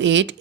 8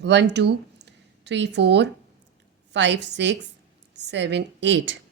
1 2 3 4 5 6 7 8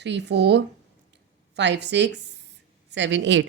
3 4 5 6 7 8.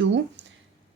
2،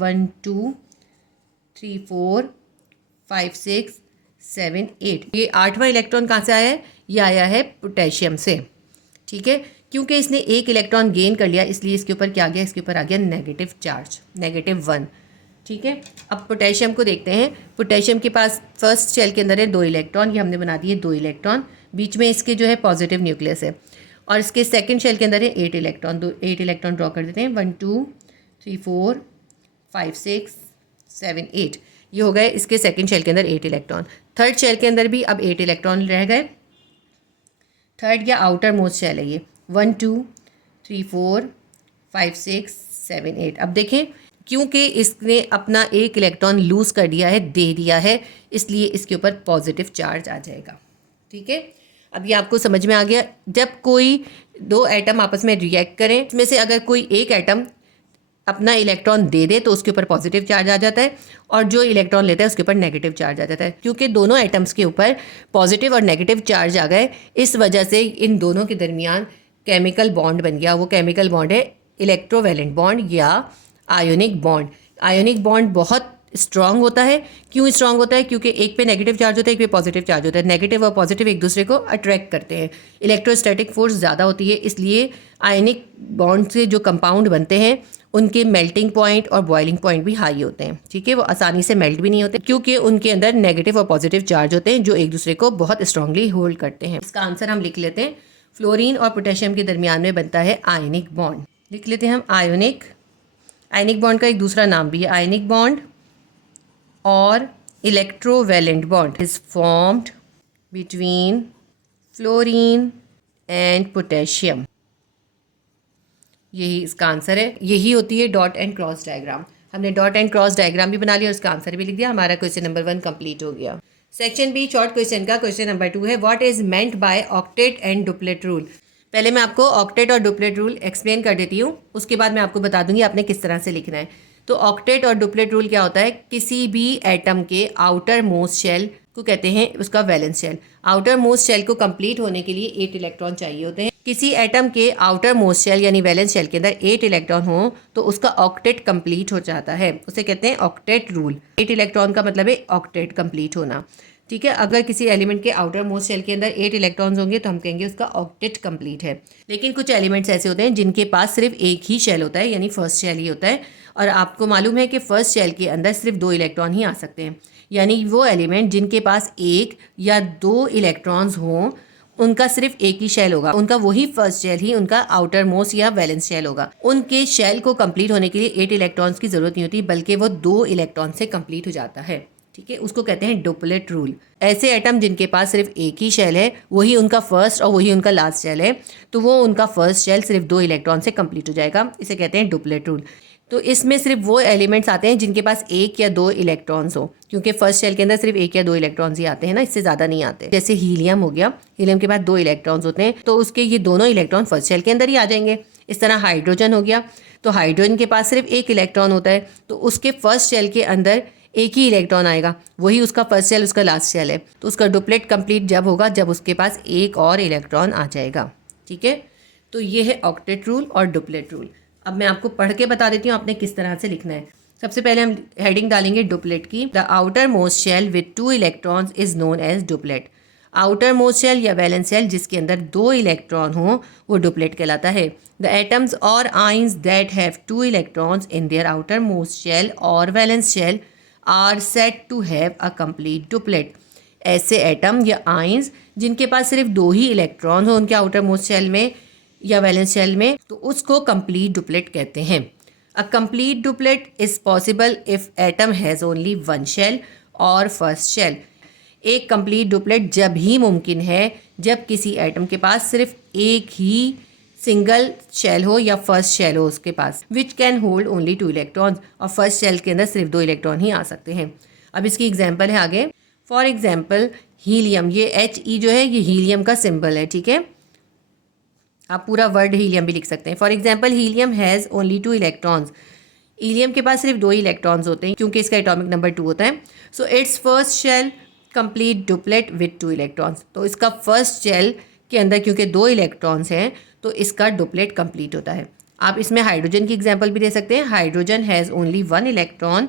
1 2 3 4 5 6 7 8। ये 8वां इलेक्ट्रॉन कहाँ से आया है? ये आया है पोटेशियम से, ठीक है। क्योंकि इसने एक इलेक्ट्रॉन गेन कर लिया इसलिए इसके ऊपर क्या आ गया? इसके ऊपर आ गया नेगेटिव चार्ज, -1, ठीक है। अब पोटेशियम को देखते हैं। पोटेशियम के पास फर्स्ट शेल के अंदर है 2 इलेक्ट्रॉन, ये हमने बना दिए 2 इलेक्ट्रॉन, बीच में इसके जो है पॉजिटिव न्यूक्लियस है। और इसके सेकंड शेल के अंदर है 8 इलेक्ट्रॉन, 8 इलेक्ट्रॉन ड्रॉ कर देते हैं। 1 2 3 4 5 6 7 8, ये हो गए इसके सेकंड शेल के अंदर 8 इलेक्ट्रॉन। थर्ड शेल के अंदर भी अब 8 इलेक्ट्रॉन रह गए। थर्ड या आउटर मोस्ट शेल है ये। 1 2 3 4 5 6 7 8। अब देखें, क्योंकि इसने अपना एक इलेक्ट्रॉन लूज़ कर दिया है, दे दिया है, इसलिए इसके ऊपर पॉजिटिव चार्ज आ जाएगा, ठीक है। अब ये आपको समझ में आ गया। जब कोई दो एटम आपस में रिएक्ट करें, इसमें से अगर कोई एक एटम अपना इलेक्ट्रॉन दे दे तो उसके ऊपर पॉजिटिव चार्ज आ जाता है, और जो इलेक्ट्रॉन लेता है उसके ऊपर नेगेटिव चार्ज आ जाता है। क्योंकि दोनों एटम्स के ऊपर पॉजिटिव और नेगेटिव चार्ज आ गए, इस वजह से इन दोनों के दरमियान केमिकल बॉन्ड बन गया। वो केमिकल बॉन्ड है इलेक्ट्रोवैलेंट बॉन्ड या आयोनिक बॉन्ड। आयोनिक बॉन्ड बहुत स्ट्रांग होता है। क्यों स्ट्रांग होता है? क्योंकि एक पे नेगेटिव चार्ज होता है, एक पे पॉजिटिव चार्ज होता है। नेगेटिव और पॉजिटिव एक दूसरे को अट्रैक्ट करते हैं। इलेक्ट्रोस्टैटिक फोर्स ज़्यादा होती है, इसलिए आयनिक बॉन्ड से जो कंपाउंड बनते हैं उनके मेल्टिंग पॉइंट और बॉइलिंग पॉइंट भी हाई होते हैं, ठीक है। वो आसानी से मेल्ट भी नहीं होते क्योंकि उनके अंदर नेगेटिव और पॉजिटिव चार्ज होते हैं जो एक दूसरे को बहुत स्ट्रांगली होल्ड करते हैं। इसका आंसर हम लिख लेते हैं। फ्लोरीन और पोटेशियम के दरमियान में बनता है आयनिक बॉन्ड। लिख लेते हैं हम आयोनिक। आयनिक बॉन्ड का एक दूसरा नाम भी है आयनिक बॉन्ड। और electrovalent bond is formed between fluorine and potassium. यही इसका आंसर है। यही होती है डॉट एंड क्रॉस डायग्राम। हमने डॉट एंड क्रॉस डायग्राम भी बना लिया और उसका आंसर भी लिख दिया। हमारा क्वेश्चन नंबर 1 कंप्लीट हो गया। सेक्शन बी शॉर्ट क्वेश्चन का क्वेश्चन नंबर 2 है, what is meant by octet and duplet rule. पहले मैं आपको ऑक्टेट और डुप्लेट रूल एक्सप्लेन कर देती हूँ, उसके बाद मैं आपको बता दूंगी आपने किस तरह से लिखना है। तो ऑक्टेट और डुप्लेट रूल क्या होता है? किसी भी एटम के आउटर मोस्ट शेल को कहते हैं उसका valence shell. Outermost shell को कंप्लीट होने के लिए 8 इलेक्ट्रॉन चाहिए होते हैं। किसी एटम के आउटर मोस्ट शेल यानी वैलेंस शेल के अंदर 8 इलेक्ट्रॉन हो तो उसका ऑक्टेट कंप्लीट हो जाता है, उसे कहते हैं ऑक्टेट रूल। 8 इलेक्ट्रॉन का मतलब है ऑक्टेट कंप्लीट होना, ठीक है। अगर किसी एलिमेंट के आउटर मोस्ट शेल के अंदर 8 इलेक्ट्रॉन्स होंगे तो हम कहेंगे उसका ऑक्टेट कंप्लीट है। लेकिन कुछ एलिमेंट्स ऐसे होते हैं जिनके पास सिर्फ एक ही शेल होता है, यानी फर्स्ट शेल ही होता है, और आपको मालूम है कि फर्स्ट शेल के अंदर सिर्फ 2 इलेक्ट्रॉन ही आ सकते हैं। यानी वो एलिमेंट जिनके पास 1 या 2 इलेक्ट्रॉन्स हों उनका सिर्फ एक ही शेल होगा, उनका वही फर्स्ट शेल ही उनका आउटर मोस्ट या वैलेंस शेल होगा। उनके शेल को कंप्लीट होने के लिए 8 इलेक्ट्रॉन्स की जरूरत नहीं होती, बल्कि वो 2 इलेक्ट्रॉन से कंप्लीट हो जाता है, ठीक है। उसको कहते हैं डुप्लेट रूल। ऐसे एटम जिनके पास सिर्फ एक ही शेल है, वही उनका फर्स्ट और वही उनका लास्ट शेल है, तो वो उनका फर्स्ट शेल सिर्फ 2 इलेक्ट्रॉन से कंप्लीट हो जाएगा, इसे कहते हैं डुप्लेट रूल। तो इसमें सिर्फ वो एलिमेंट्स आते हैं जिनके पास 1 या 2 इलेक्ट्रॉन्स हो, क्योंकि फर्स्ट शेल के अंदर सिर्फ 1 या 2 इलेक्ट्रॉन्स ही आते हैं ना, इससे ज़्यादा नहीं आते। जैसे हीलियम हो गया, हीलियम के पास 2 इलेक्ट्रॉन्स होते हैं तो उसके ये दोनों इलेक्ट्रॉन फर्स्ट शेल के अंदर ही आ जाएंगे। इस तरह हाइड्रोजन हो गया, तो हाइड्रोजन के पास सिर्फ 1 इलेक्ट्रॉन होता है तो उसके फर्स्ट शेल के अंदर एक ही इलेक्ट्रॉन आएगा, वही उसका फर्स्ट शेल उसका लास्ट शेल है। तो उसका डुप्लेट कंप्लीट जब होगा जब उसके पास एक और इलेक्ट्रॉन आ जाएगा, ठीक है। तो ये है ऑक्टेट रूल और डुप्लेट रूल। अब मैं आपको पढ़ के बता देती हूँ आपने किस तरह से लिखना है। सबसे पहले हम हेडिंग डालेंगे डुप्लेट की। The outermost shell with 2 electrons is known as duplet. Outermost shell या वैलेंस शेल जिसके अंदर 2 इलेक्ट्रॉन हो वो डुप्लेट कहलाता है। द एटम्स और ions that have 2 electrons in their outermost shell और valence shell are said to have a complete duplet. ऐसे एटम या आइंस जिनके पास सिर्फ 2 ही इलेक्ट्रॉन हो उनके आउटर मोस्ट शेल में या वैलेंस शेल में, तो उसको कंप्लीट डुप्लेट कहते हैं। A complete duplet is possible if atom has only 1 shell और फर्स्ट शेल। एक कंप्लीट डुप्लेट जब ही मुमकिन है जब किसी एटम के पास सिर्फ एक ही सिंगल शेल हो या फर्स्ट शेल हो उसके पास, which can hold only 2 electrons, और फर्स्ट शेल के अंदर सिर्फ 2 इलेक्ट्रॉन ही आ सकते हैं। अब इसकी एग्जाम्पल है आगे। फॉर एग्जाम्पल हीलियम, ये He जो है ये हीलियम का सिंबल है, ठीक है। आप पूरा वर्ड हीलियम भी लिख सकते हैं। For example helium has only 2 electrons. Helium के पास सिर्फ 2 ही इलेक्ट्रॉन्स होते हैं क्योंकि इसका एटॉमिक नंबर 2 होता है। So it's first shell complete duplet with 2 electrons. तो इसका फर्स्ट शेल के अंदर क्योंकि 2 इलेक्ट्रॉन्स हैं तो इसका डुप्लेट कंप्लीट होता है। आप इसमें हाइड्रोजन की एग्जाम्पल भी दे सकते हैं। Hydrogen has only 1 electron,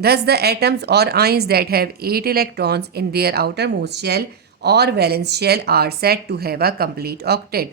thus the atoms or ions that have 8 electrons in their outermost shell or valence shell are said to have a complete octet.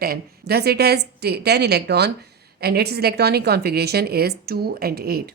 10, thus it has 10 electron and its electronic configuration is 2 and 8.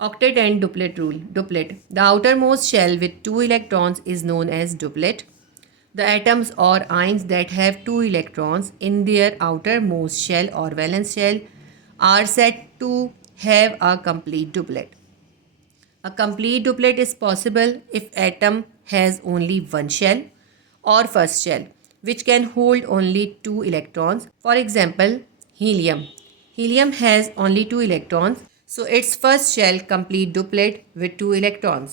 Octet and duplet rule. Duplet. The outermost shell with 2 electrons is known as duplet. The atoms or ions that have 2 electrons in their outermost shell or valence shell are said to have a complete duplet. A complete duplet is possible if atom has only one shell or first shell which can hold only 2 electrons. For example, helium. Helium has only 2 electrons. So its first shell complete duplet with 2 electrons.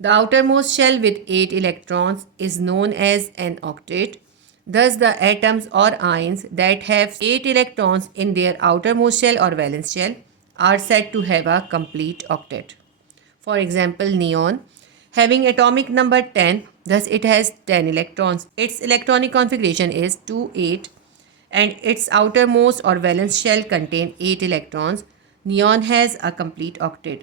The outermost shell with 8 electrons is known as an octet. Thus the atoms or ions that have 8 electrons in their outermost shell or valence shell are said to have a complete octet. For example, neon having atomic number 10, thus it has 10 electrons. Its electronic configuration is 2 8 and its outermost or valence shell contain 8 electrons. Neon has a complete octet.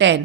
10,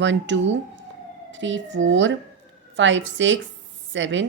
1 2 3 4 5 6 7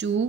2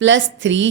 +3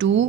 2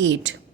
8.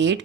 8،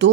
2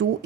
2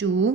2.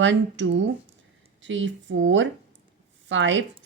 1 2 3 4 5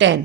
10.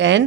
10،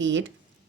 8،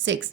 6،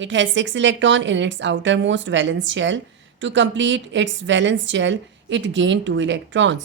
It has 6 electron in its outermost valence shell. To complete its valence shell, it gained 2 electrons.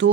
2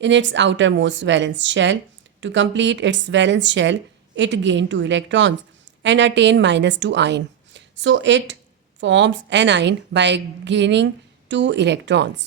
in its outermost valence shell. To complete its valence shell, it gained 2 electrons and attained -2 ion. So it forms anion by gaining 2 electrons.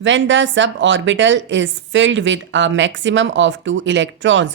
When the suborbital is filled with a maximum of 2 electrons،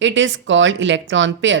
it is called electron pair۔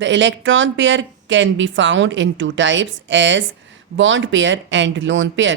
The electron pair can be found in 2 types as bond pair and lone pair۔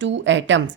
2 atoms۔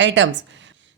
atoms۔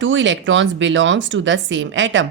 2 electrons belongs to the same atom.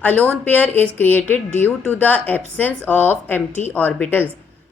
a lone pair is created due to the absence of empty orbitals.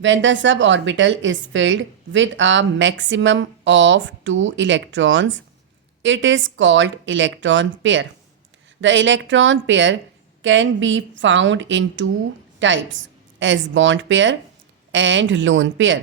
When the suborbital is filled with a maximum of 2 electrons, it is called electron pair. The electron pair can be found in 2 types as bond pair and lone pair.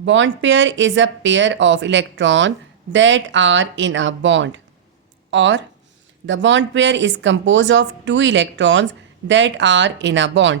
bond pair is a pair of electron that are in a bond, or the bond pair is composed of 2 electrons that are in a bond.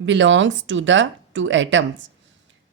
belongs to the 2 atoms.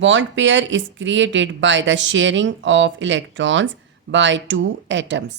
bond pair is created by the sharing of electrons by 2 atoms.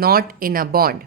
not in a bond.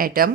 atom.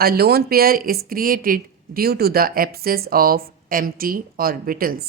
a lone pair is created due to the absence of empty orbitals.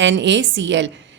NaCl.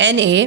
Na،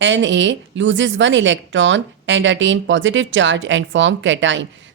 Na loses 1 electron and attain positive charge and form cation،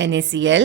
NaCl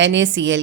NaCl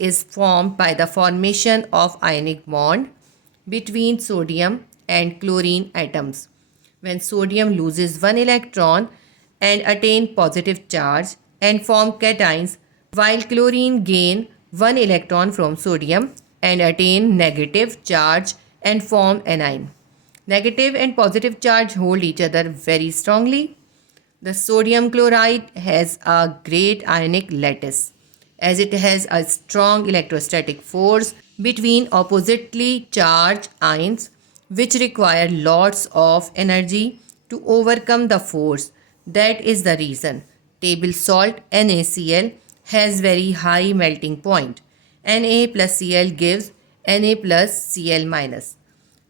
is formed by the formation of ionic bond between sodium and chlorine atoms. When sodium loses 1 electron and attain positive charge and form cations, while chlorine gain 1 electron from sodium and attain negative charge and form anion. Negative and positive charge hold each other very strongly. The sodium chloride has a great ionic lattice, as it has a strong electrostatic force between oppositely charged ions, which require lots of energy to overcome the force. That is the reason table salt NaCl has very high melting point. Na plus Cl gives Na plus Cl minus.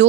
2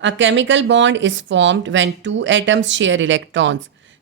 A chemical bond is formed when 2 atoms share electrons.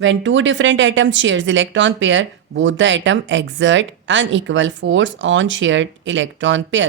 When 2 different atoms shares electron pair, both the atom exert unequal force on shared electron pair.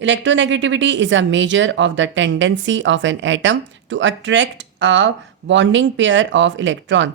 Electronegativity is a measure of the tendency of an atom to attract a bonding pair of electron.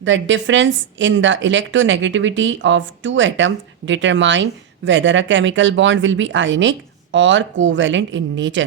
The difference in the electronegativity of two atoms determine whether a chemical bond will be ionic or covalent in nature.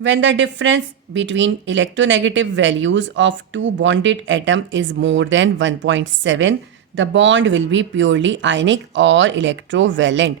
When the difference between electronegative values of two bonded atoms is more than 1.7, the bond will be purely ionic or electrovalent.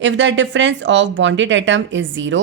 If the difference of bonded atom is 0,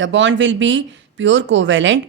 the bond will be pure covalent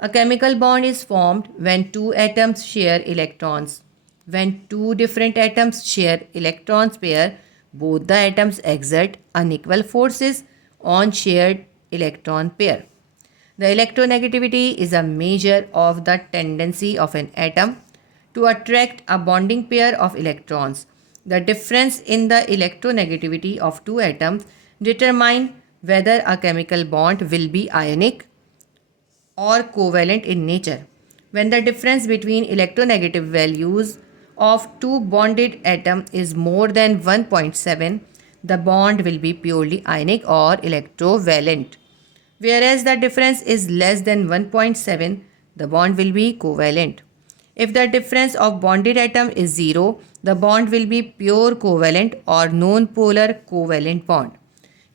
A chemical bond is formed when two atoms share electrons. When two different atoms share electrons pair, both the atoms exert unequal forces on shared electron pair. The electronegativity is a measure of the tendency of an atom to attract a bonding pair of electrons. The difference in the electronegativity of two atoms determine whether a chemical bond will be ionic or covalent in nature. When the difference between electronegative values of two bonded atoms is more than 1.7, the bond will be purely ionic or electrovalent. Whereas the difference is less than 1.7, the bond will be covalent. If the difference of bonded atom is 0, the bond will be pure covalent or non-polar covalent bond.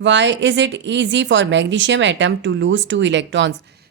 Why is it easy for magnesium atom to lose 2 electrons?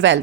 12.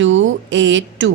282.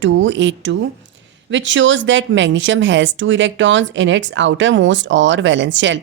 282. which shows that magnesium has 2 electrons in its outermost or valence shell.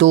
2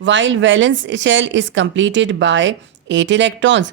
while valence shell is completed by 8 electrons,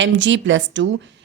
Mg+2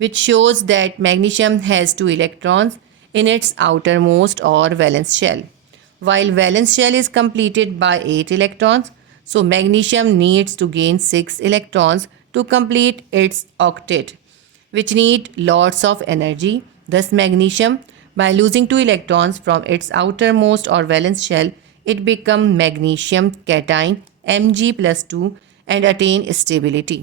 which shows that magnesium has 2 electrons in its outermost or valence shell. While valence shell is completed by 8 electrons, so magnesium needs to gain 6 electrons to complete its octet, which need lots of energy. Thus magnesium, by losing 2 electrons from its outermost or valence shell, it becomes magnesium cation Mg+2 and attain stability.